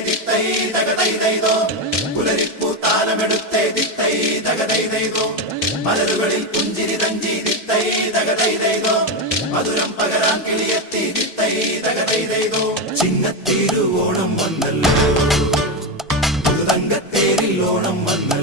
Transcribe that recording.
ദിത്തൈ തകതൈതൈതോ പുലരിപ്പൂ താലമെടുത്തേ ദിത്തൈ തകതൈതൈതോ മലരുകളിൽ പുഞ്ചിരി തഞ്ചി ദിത്തൈ തകതൈതൈതോ മധുരം പകരാൻ കിളിയെത്തി ദിത്തൈ തകതൈതൈതോ ചിങ്ങത്തിരുവോണം വന്നല്ലോ പുതുതങ്കത്തേരിൽ ഓണം വന്നു